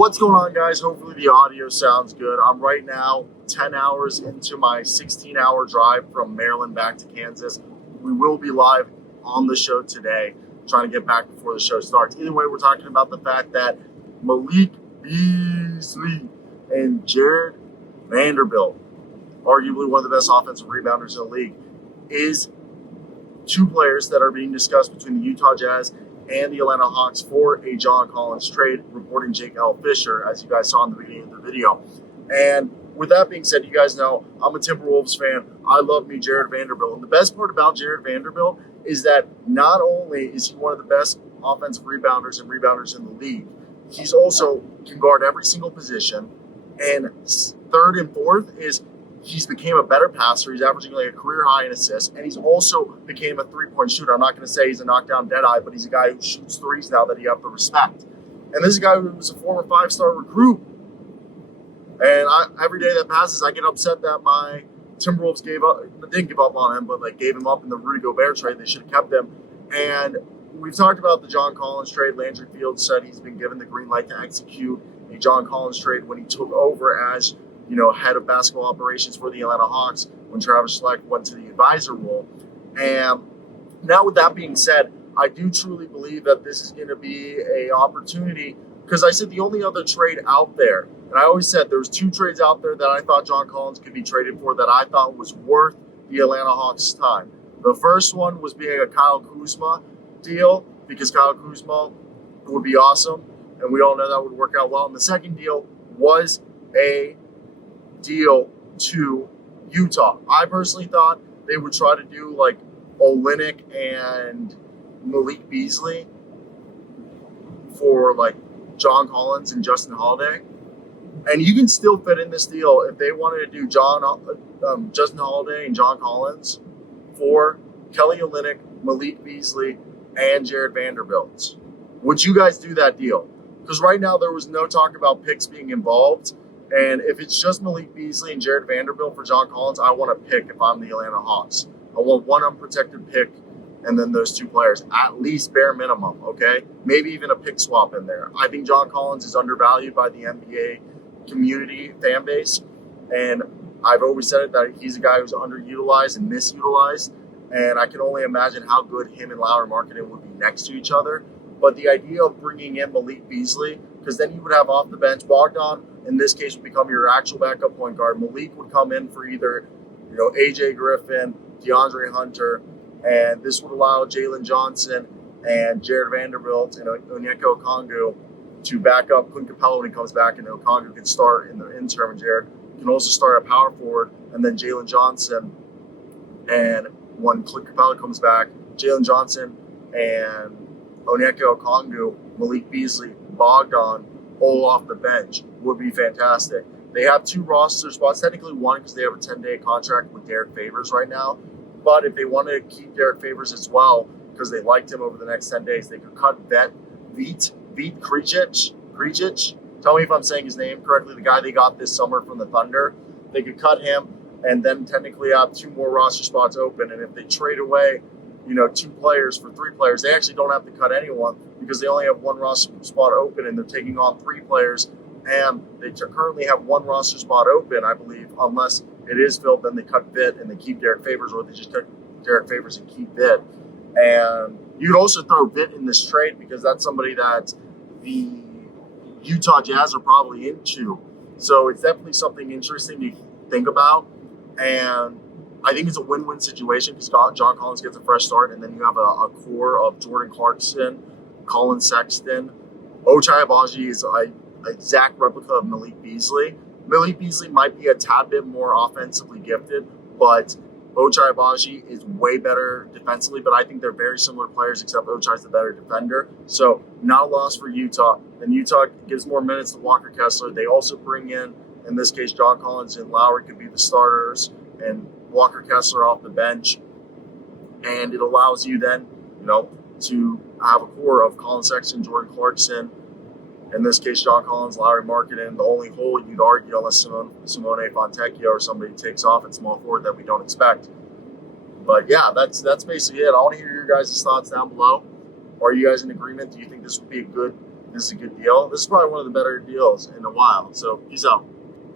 What's going on, guys? Hopefully the audio sounds good. I'm right now 10 hours into my 16-hour drive from Maryland back to Kansas. We will be live on the show today, trying to get back before the show starts. Either way, we're talking about the fact that Malik Beasley and Jared Vanderbilt, arguably one of the best offensive rebounders in the league, is two players that are being discussed between the Utah Jazz and the Atlanta Hawks for a John Collins trade, reporting Jake L. Fisher, as you guys saw in the beginning of the video. And with that being said, you guys know I'm a Timberwolves fan. I love me Jared Vanderbilt. And the best part about Jared Vanderbilt is that not only is he one of the best offensive rebounders in the league, he's also can guard every single position. And third and fourth is he's became a better passer. He's averaging like a career high in assists, and he's also became a three-point shooter. I'm not going to say he's a knockdown deadeye, but he's a guy who shoots threes now that you have to respect. And this is a guy who was a former five-star recruit. And every day that passes, I get upset that my Timberwolves didn't give up on him, but like gave him up in the Rudy Gobert trade. They should have kept him. And we've talked about the John Collins trade. Landry Fields said he's been given the green light to execute a John Collins trade when he took over as head of basketball operations for the Atlanta Hawks when Travis Schleck went to the advisor role. And now with that being said, I do truly believe that this is going to be an opportunity because I said the only other trade out there, and I always said there was two trades out there that I thought John Collins could be traded for that I thought was worth the Atlanta Hawks' time. The first one was being a Kyle Kuzma deal because Kyle Kuzma would be awesome, and we all know that would work out well. And the second deal was a deal to Utah. I personally thought they would try to do like Olynyk and Malik Beasley for like John Collins and Justin Holiday. And you can still fit in this deal if they wanted to do Justin Holiday and John Collins for Kelly Olynyk, Malik Beasley, and Jared Vanderbilt. Would you guys do that deal? Because right now there was no talk about picks being involved. And if it's just Malik Beasley and Jared Vanderbilt for John Collins, I want a pick if I'm the Atlanta Hawks. I want one unprotected pick and then those two players, at least bare minimum, okay? Maybe even a pick swap in there. I think John Collins is undervalued by the NBA community fan base. And I've always said it that he's a guy who's underutilized and misutilized. And I can only imagine how good him and Lauri Markkanen would be next to each other. But the idea of bringing in Malik Beasley, because then you would have off the bench Bogdan, in this case, would become your actual backup point guard. Malik would come in for either, AJ Griffin, DeAndre Hunter, and this would allow Jalen Johnson and Jared Vanderbilt and Onyeka Okongwu to back up Clint Capella when he comes back, and Okongwu can start in the interim. And Jared can also start at power forward, and then Jalen Johnson. And when Clint Capella comes back, Jalen Johnson and Onyeka Okongwu, Malik Beasley, Bogdan, all off the bench would be fantastic. They have two roster spots, technically one because they have a 10-day contract with Derek Favors right now. But if they wanted to keep Derek Favors as well, because they liked him over the next 10 days, they could cut Vít Krejci. Tell me if I'm saying his name correctly, the guy they got this summer from the Thunder. They could cut him and then technically have two more roster spots open. And if they trade away two players for three players, they actually don't have to cut anyone because they only have one roster spot open and they're taking on three players. And they currently have one roster spot open, I believe, unless it is filled, then they cut Vít and they keep Derek Favors, or they just cut Derek Favors and keep Vít. And you'd also throw Vít in this trade because that's somebody that the Utah Jazz are probably into. So it's definitely something interesting to think about. And I think it's a win-win situation because John Collins gets a fresh start, and then you have a core of Jordan Clarkson, Colin Sexton. Ochai Agbaji is an exact replica of Malik Beasley. Malik Beasley might be a tad bit more offensively gifted, but Ochai Agbaji is way better defensively, but I think they're very similar players, except Ochai's the better defender. So not a loss for Utah. And Utah gives more minutes to Walker Kessler. They also bring in this case, John Collins and Lowry could be the starters, and Walker Kessler off the bench. And it allows you then, to have a core of Colin Sexton, Jordan Clarkson, in this case, John Collins, Lauri Markkanen. The only hole you'd argue, unless Simone Fontecchio or somebody takes off at small forward that we don't expect. But yeah, that's basically it. I want to hear your guys' thoughts down below. Are you guys in agreement? Do you think this would be a good This is a good deal. This is probably one of the better deals in a while. So peace out.